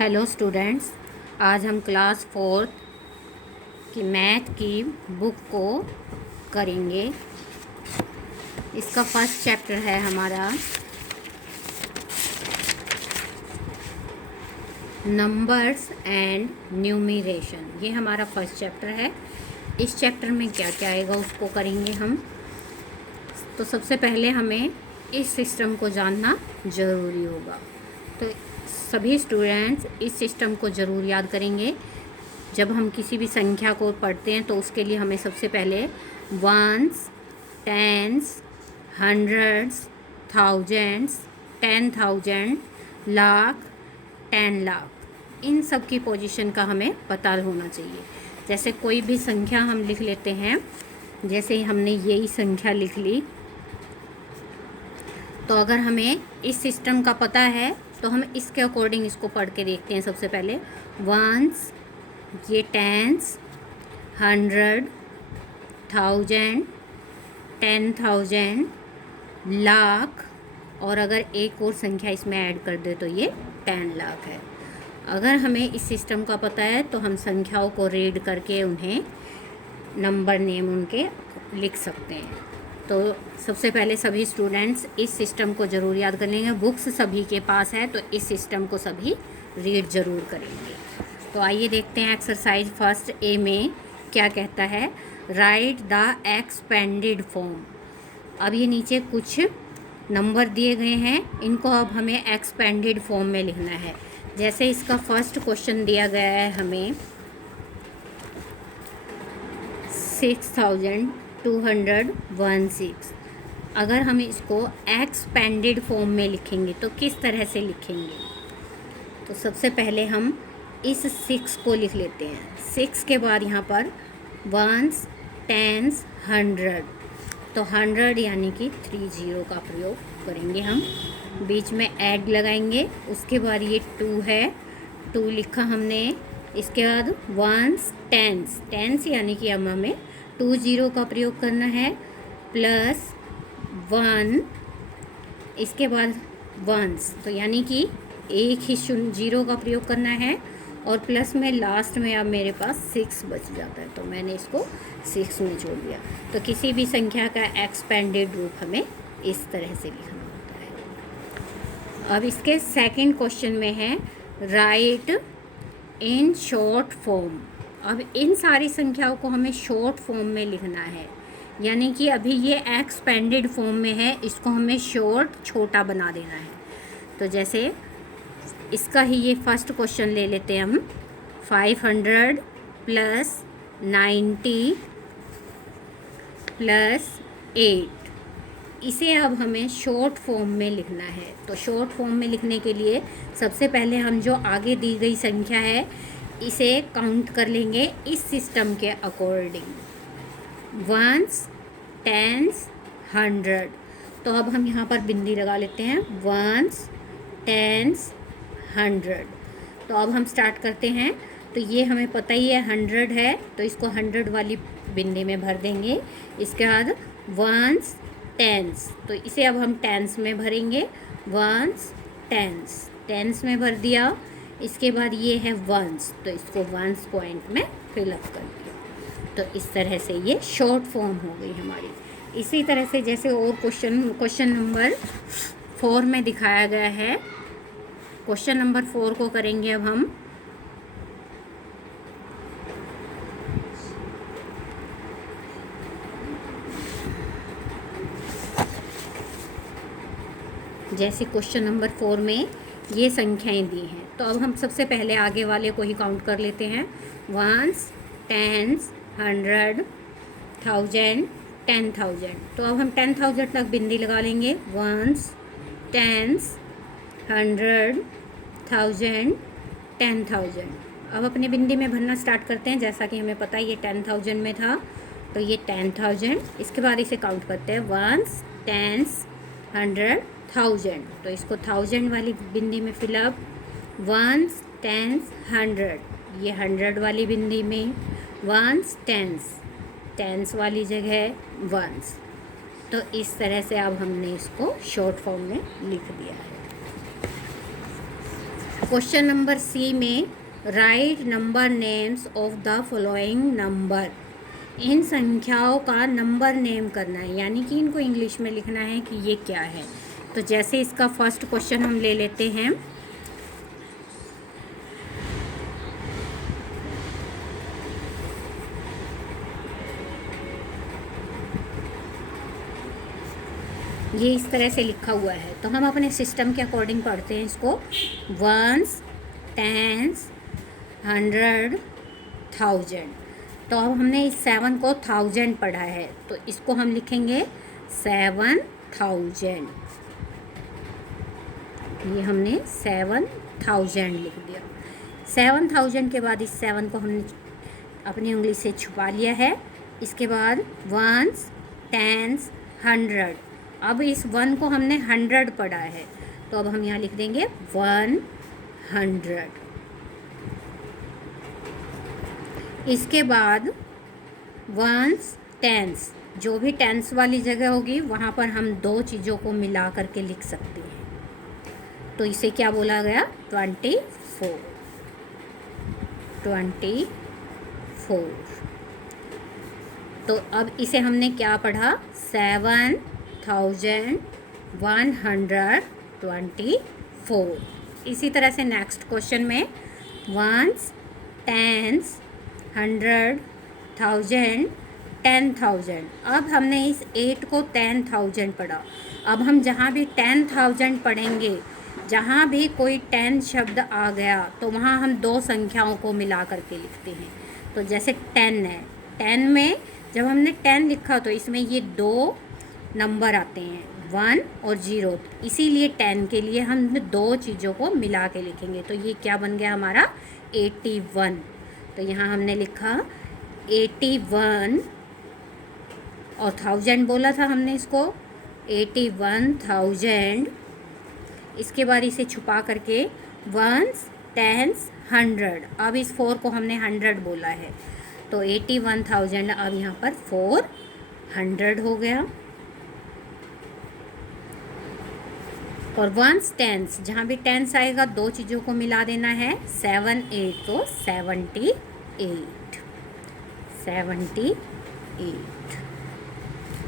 Hello students, आज हम class 4 की मैथ की बुक को करेंगे। इसका फर्स्ट चैप्टर है हमारा नंबर्स एंड न्यूमरेशन। ये हमारा फर्स्ट चैप्टर है। इस चैप्टर में क्या क्या आएगा उसको करेंगे हम। तो सबसे पहले हमें इस सिस्टम को जानना ज़रूरी होगा। तो सभी स्टूडेंट्स इस सिस्टम को ज़रूर याद करेंगे। जब हम किसी भी संख्या को पढ़ते हैं तो उसके लिए हमें सबसे पहले ones, tens, hundreds, thousands, 10,000, lakh, 10 lakh, इन सब की पोजीशन का हमें पता होना चाहिए। जैसे कोई भी संख्या हम लिख लेते हैं, जैसे हमने यही संख्या लिख ली, तो अगर हमें इस सिस्टम का पता है तो हम इसके अकॉर्डिंग इसको पढ़ के देखते हैं। सबसे पहले वंस, ये टेंस, 100, 1000, 10,000, लाख, और अगर एक और संख्या इसमें ऐड कर दे तो ये 10 लाख है। अगर हमें इस सिस्टम का पता है तो हम संख्याओं को रीड करके उन्हें नंबर नेम उनके लिख सकते हैं। तो सबसे पहले सभी स्टूडेंट्स इस सिस्टम को ज़रूर याद कर लेंगे। बुक्स सभी के पास है तो इस सिस्टम को सभी रीड ज़रूर करेंगे। तो आइए देखते हैं एक्सरसाइज फर्स्ट ए में क्या कहता है। Right the expanded form. अब ये नीचे कुछ नंबर दिए गए हैं, इनको अब हमें एक्सपेंडेड फॉर्म में लिखना है। जैसे इसका फर्स्ट क्वेश्चन दिया गया है हमें 6,216। अगर हम इसको एक्सपेंडेड फॉर्म में लिखेंगे तो किस तरह से लिखेंगे। तो सबसे पहले हम इस 6 को लिख लेते हैं। 6 के बाद यहाँ पर वंस, टेंस, 100, तो 100 यानी कि 30 का प्रयोग करेंगे हम। बीच में ऐड लगाएंगे, उसके बाद ये 2 है, 2 लिखा हमने। इसके बाद वंस, टेंस, टेंस यानी कि अब हमें 20 का प्रयोग करना है, प्लस 1, इसके बाद वंस, तो यानी कि एक ही 0 का प्रयोग करना है, और प्लस में लास्ट में अब मेरे पास 6 बच जाता है तो मैंने इसको 6 में जोड़ दिया। तो किसी भी संख्या का एक्सपेंडेड रूप हमें इस तरह से लिखना होता है। अब इसके सेकंड क्वेश्चन में है राइट इन शॉर्ट फॉर्म। अब इन सारी संख्याओं को हमें शॉर्ट फॉर्म में लिखना है, यानी कि अभी ये एक्सपेंडेड फॉर्म में है, इसको हमें शॉर्ट, छोटा बना देना है। तो जैसे इसका ही ये फर्स्ट क्वेश्चन ले लेते हैं हम। 500 प्लस 90 प्लस 8, इसे अब हमें शॉर्ट फॉर्म में लिखना है। तो शॉर्ट फॉर्म में लिखने के लिए सबसे पहले हम जो आगे दी गई संख्या है इसे काउंट कर लेंगे इस सिस्टम के अकॉर्डिंग। वंस, टेंस, 100, तो अब हम यहाँ पर बिंदी लगा लेते हैं। वंस, टेंस, 100, तो अब हम स्टार्ट करते हैं। तो ये हमें पता ही है 100 है, तो इसको 100 वाली बिंदी में भर देंगे। इसके बाद वंस, टेंस, तो इसे अब हम टेंस में भरेंगे। वंस, टेंस, टेंस में भर दिया। इसके बाद ये है वंस, तो इसको वंस पॉइंट में फिलअप कर दिया। तो इस तरह से ये शॉर्ट फॉर्म हो गई हमारी। इसी तरह से जैसे और क्वेश्चन नंबर 4 में दिखाया गया है, क्वेश्चन नंबर 4 को करेंगे अब हम। जैसे क्वेश्चन नंबर 4 में ये संख्याएं दी हैं, तो अब हम सबसे पहले आगे वाले को ही काउंट कर लेते हैं। वंस, टेंस, 100, 1000, 10,000, तो अब हम 10,000 तक बिंदी लगा लेंगे। Ones, tens, 100, 1000, 10,000। अब अपने बिंदी में भरना स्टार्ट करते हैं। जैसा कि हमें पता है ये 10,000 में था, तो ये 10,000। इसके बाद इसे काउंट करते हैं। वंस, टेंस, 100, 1000, तो इसको 1000 वाली बिंदी में फिलअप। वंस, टेंस, 100, ये 100 वाली बिंदी में। वंस, टेंस, टेंस वाली जगह वंस। तो इस तरह से अब हमने इसको शॉर्ट फॉर्म में लिख दिया है। क्वेश्चन नंबर सी में write number names of the following number, इन संख्याओं का नंबर नेम करना है, यानी कि इनको इंग्लिश में लिखना है कि ये क्या है। तो जैसे इसका फर्स्ट क्वेश्चन हम ले लेते हैं। ये इस तरह से लिखा हुआ है, तो हम अपने सिस्टम के अकॉर्डिंग पढ़ते हैं इसको। Ones, tens, 100, 1000। तो अब हमने इस 7 को 1000 पढ़ा है, तो इसको हम लिखेंगे 7000। ये हमने 7000 लिख दिया। 7000 के बाद इस 7 को हमने अपनी उंगली से छुपा लिया है। इसके बाद वंस, टेंस, 100। अब इस 1 को हमने 100 पढ़ा है, तो अब हम यहाँ लिख देंगे 100। इसके बाद वंस, टेंस, जो भी टेंस वाली जगह होगी वहाँ पर हम दो चीज़ों को मिला करके लिख सकते हैं। तो इसे क्या बोला गया? 24। 24। तो अब इसे हमने क्या पढ़ा? 7124। इसी तरह से नेक्स्ट क्वेश्चन में वंस, टेंस, 100, 1000, 10,000। अब हमने इस 8 को 10,000 पढ़ा। अब हम जहाँ भी 10,000 पढ़ेंगे, जहाँ भी कोई 10 शब्द आ गया तो वहाँ हम दो संख्याओं को मिला करके लिखते हैं। तो जैसे 10 है, 10 में जब हमने 10 लिखा तो इसमें ये दो नंबर आते हैं, 1 और 0। इसीलिए 10 के लिए हम दो चीज़ों को मिला के लिखेंगे। तो ये क्या बन गया हमारा? 81। तो यहाँ हमने लिखा 81 और 1000 बोला था हमने इसको, 81,000। इसके बाद इसे छुपा करके वंस, टेंस, 100। अब इस 4 को हमने 100 बोला है, तो 81,000 अब यहाँ पर 400 हो गया। और वंस, टेंस, जहाँ भी टेंस आएगा दो चीज़ों को मिला देना है। 7, 8 तो 78। 78।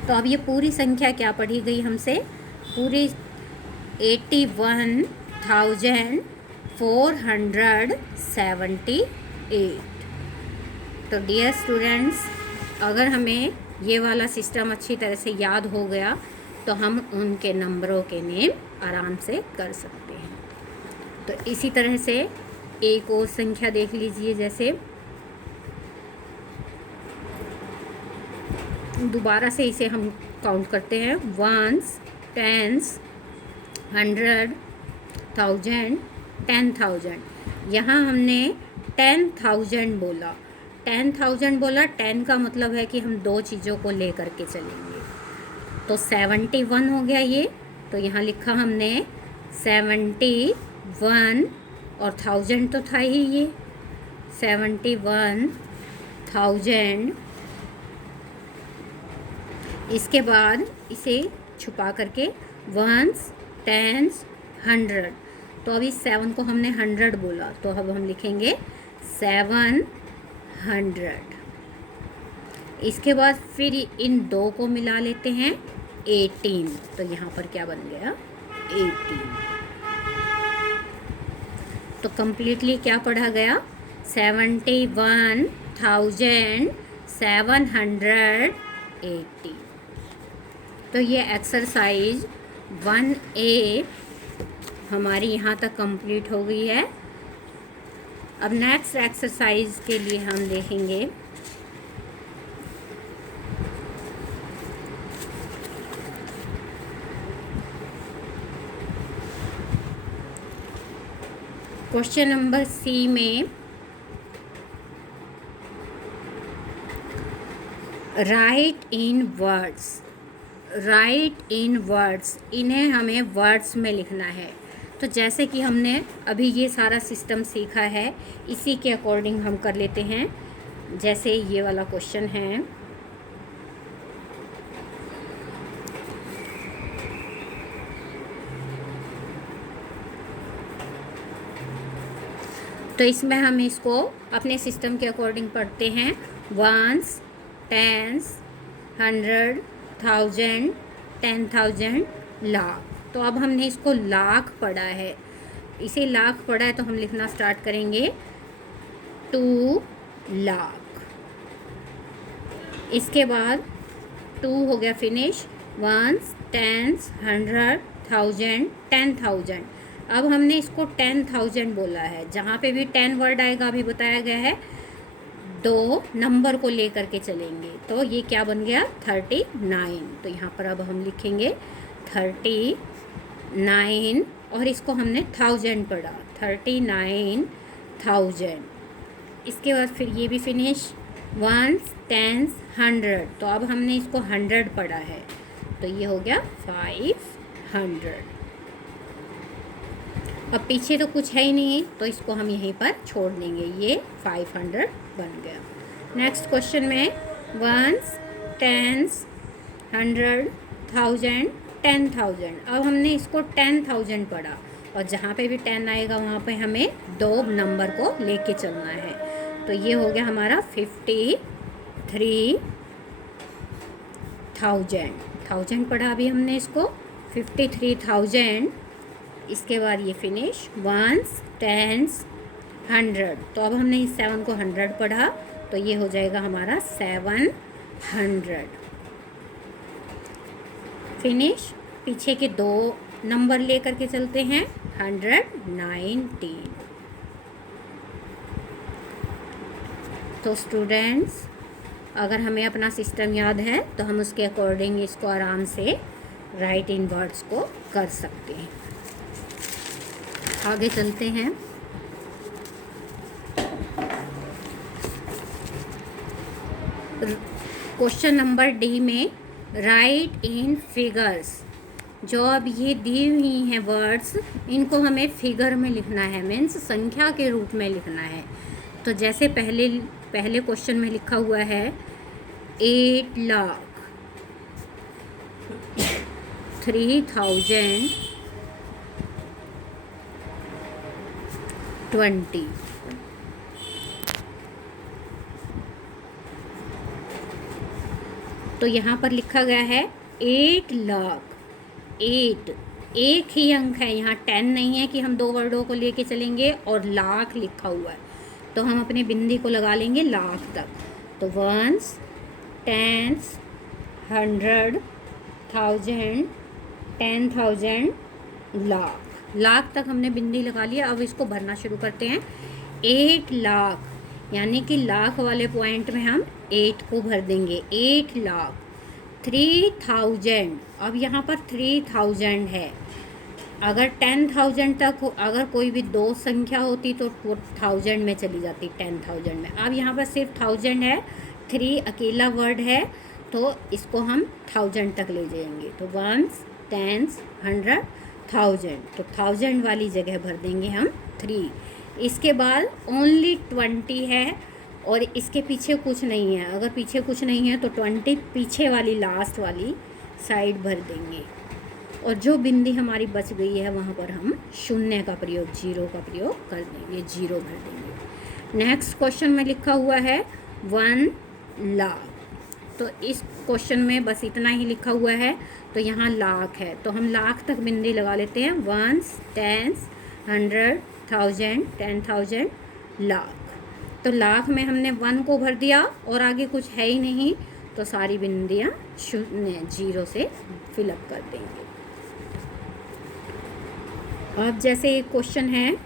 तो अब ये पूरी संख्या क्या पढ़ी गई हमसे? पूरी 81,478। तो डियर स्टूडेंट्स, अगर हमें ये वाला सिस्टम अच्छी तरह से याद हो गया तो हम उनके नंबरों के नेम आराम से कर सकते हैं। तो इसी तरह से एक और संख्या देख लीजिए। जैसे दोबारा से इसे हम काउंट करते हैं। Ones, tens, 100, 1000, 10,000। यहाँ हमने 10,000 बोला। 10,000 बोला, 10 का मतलब है कि हम दो चीज़ों को ले करके चलेंगे। तो 71 हो गया ये, तो यहाँ लिखा हमने 71 और 1000 तो था ही ये, 71,000। इसके बाद इसे छुपा करके वंस, टेंस, 100। तो अभी 7 को हमने 100 बोला, तो अब हम लिखेंगे 700। इसके बाद फिर इन दो को मिला लेते हैं, 18। तो यहाँ पर क्या बन गया? 18। तो कम्प्लीटली क्या पढ़ा गया? 71,780। तो ये एक्सरसाइज 1A हमारी यहाँ तक कंप्लीट हो गई है। अब नेक्स्ट एक्सरसाइज के लिए हम देखेंगे क्वेश्चन नंबर सी में राइट इन वर्ड्स। राइट इन वर्ड्स, इन्हें हमें वर्ड्स में लिखना है। तो जैसे कि हमने अभी ये सारा सिस्टम सीखा है, इसी के अकॉर्डिंग हम कर लेते हैं। जैसे ये वाला क्वेश्चन है, तो इसमें हम इसको अपने सिस्टम के अकॉर्डिंग पढ़ते हैं, वंस, टेंस, 100, 1000, 10,000, लाख। तो अब हमने इसको लाख पढ़ा है, इसे लाख पढ़ा है, तो हम लिखना स्टार्ट करेंगे 2 लाख। इसके बाद 2 हो गया फिनिश, वंस, टेंस, 100, 1000, 10,000। अब हमने इसको 10,000 बोला है, जहाँ पे भी 10 वर्ड आएगा अभी बताया गया है 2 नंबर को लेकर के चलेंगे। तो ये क्या बन गया 39। तो यहाँ पर अब हम लिखेंगे 39 और इसको हमने 1000 पढ़ा, 39,000। इसके बाद फिर ये भी फिनिश, वंस, टेंस, 100। तो अब हमने इसको 100 पढ़ा है, तो ये हो गया 500। अब पीछे तो कुछ है ही नहीं, तो इसको हम यहीं पर छोड़ देंगे, ये 500 बन गया। नेक्स्ट क्वेश्चन में वंस, टेंस, 100, 1000, 10,000। अब हमने इसको 10,000 पढ़ा और जहाँ पे भी 10 आएगा वहाँ पे हमें 2 नंबर को लेके चलना है। तो ये हो गया हमारा 53,000। 1000 पढ़ा अभी हमने इसको, 53,000। इसके बाद ये फिनिश, वंस, टेंस, 100। तो अब हमने इस 7 को 100 पढ़ा, तो ये हो जाएगा हमारा 700। फिनिश, पीछे के 2 नंबर लेकर के चलते हैं, 119। तो स्टूडेंट्स, अगर हमें अपना सिस्टम याद है तो हम उसके अकॉर्डिंग इसको आराम से राइट इन वर्ड्स को कर सकते हैं। आगे चलते हैं। क्वेश्चन नंबर डी में राइट इन फिगर्स। जो अब ये दी हुई हैं वर्ड्स, इनको हमें फिगर में लिखना है, मीन्स संख्या के रूप में लिखना है। तो जैसे पहले क्वेश्चन में लिखा हुआ है 8 लाख 3,020। तो यहाँ पर लिखा गया है 8 लाख। 8 एक ही अंक है, यहाँ 10 नहीं है कि हम 2 वर्डों को लेके चलेंगे, और लाख लिखा हुआ है, तो हम अपने बिंदी को लगा लेंगे लाख तक। तो वंस, टेंस, 100, 1000, 10,000, लाख तक हमने बिंदी लगा लिया। अब इसको भरना शुरू करते हैं। 8 लाख यानी कि लाख वाले पॉइंट में हम 8 को भर देंगे, 8 लाख। 3,000, अब यहाँ पर 3,000 है। अगर 10,000 तक हो, अगर कोई भी 2 संख्या होती तो वो 1000 में चली जाती, 10,000 में। अब यहाँ पर सिर्फ 1000 है, 3 अकेला वर्ड है, तो इसको हम 1000 तक ले जाएंगे। तो वंस, टेंस, 100, 1000। तो 1000 वाली जगह भर देंगे हम 3। इसके बाद ओनली 20 है और इसके पीछे कुछ नहीं है। अगर पीछे कुछ नहीं है तो 20 पीछे वाली लास्ट वाली साइड भर देंगे, और जो बिंदी हमारी बच गई है वहाँ पर हम शून्य का प्रयोग, 0 का प्रयोग कर देंगे, 0 भर देंगे। नेक्स्ट क्वेश्चन में लिखा हुआ है 1 लाख। तो इस क्वेश्चन में बस इतना ही लिखा हुआ है, तो यहाँ लाख है, तो हम लाख तक बिंदी लगा लेते हैं। Ones, tens, 100, 1000, 10,000, lakh. तो लाख में हमने 1 को भर दिया और आगे कुछ है ही नहीं, तो सारी बिंदियाँ शून्य, 0 से फिलअप कर देंगे। अब जैसे एक क्वेश्चन है,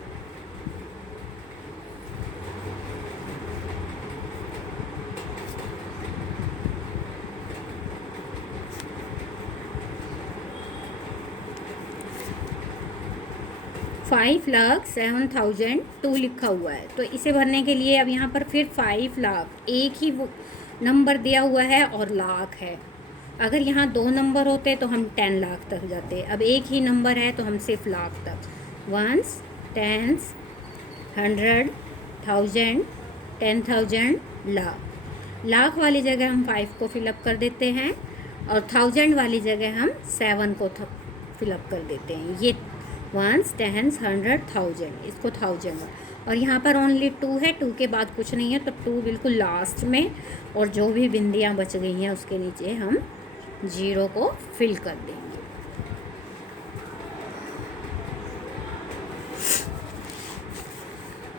$5,07,002 लिखा हुआ है। तो इसे भरने के लिए अब यहाँ पर फिर 5 लाख, एक ही वो नंबर दिया हुआ है और लाख है। अगर यहाँ 2 नंबर होते तो हम 10 लाख तक जाते, अब एक ही नंबर है तो हम सिर्फ लाख तक। वंस, टेंस, 100, 1000, 10,000, लाख वाली जगह हम 5 को फिलअप कर देते हैं और 1000 वाली जगह हम 7 को फिलअप कर देते हैं। ये वंस, टेंस, 100, 1000, इसको 1000। और यहाँ पर ओनली 2 है, 2 के बाद कुछ नहीं है, तो 2 बिल्कुल लास्ट में, और जो भी बिंदियाँ बच गई हैं उसके नीचे हम 0 को फिल कर देंगे।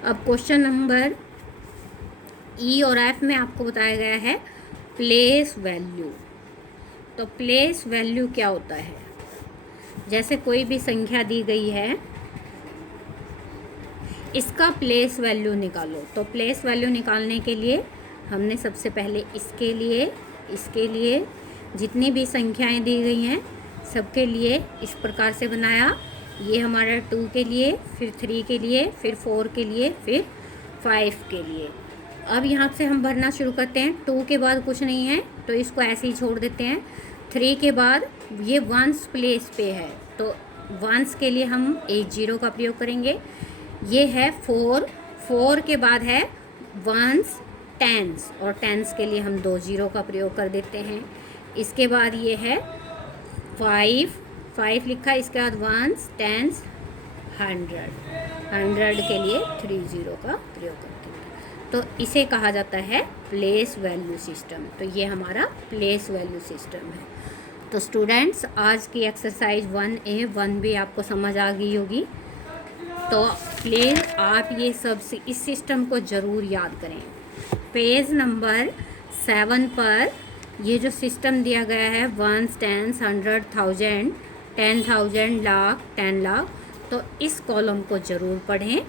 अब क्वेश्चन नंबर ई और एफ में आपको बताया गया है प्लेस वैल्यू। तो प्लेस वैल्यू क्या होता है? जैसे कोई भी संख्या दी गई है, इसका प्लेस वैल्यू निकालो। तो प्लेस वैल्यू निकालने के लिए हमने सबसे पहले इसके लिए जितनी भी संख्याएं दी गई हैं सबके लिए इस प्रकार से बनाया। ये हमारा 2 के लिए, फिर 3 के लिए, फिर 4 के लिए, फिर 5 के लिए। अब यहाँ से हम भरना शुरू करते हैं। 2 के बाद कुछ नहीं है तो इसको ऐसे ही छोड़ देते हैं। 3 के बाद ये वंस प्लेस पे है, तो वंस के लिए हम एक 0 का प्रयोग करेंगे। ये है 4 के बाद है वंस, टेंस, और टेंस के लिए हम 2 0 का प्रयोग कर देते हैं। इसके बाद ये है 5 लिखा, इसके बाद वंस, टेंस, 100 के लिए 3 0 का प्रयोग करते हैं। तो इसे कहा जाता है प्लेस वैल्यू सिस्टम। तो ये हमारा प्लेस वैल्यू सिस्टम है। तो स्टूडेंट्स, आज की एक्सरसाइज 1A 1B आपको समझ आ गई होगी। तो प्लीज़ आप ये सब इस सिस्टम को ज़रूर याद करें। पेज नंबर 7 पर ये जो सिस्टम दिया गया है वंस, टेंस, 100, 1000, 10,000, लाख, 10 लाख, तो इस कॉलम को ज़रूर पढ़ें।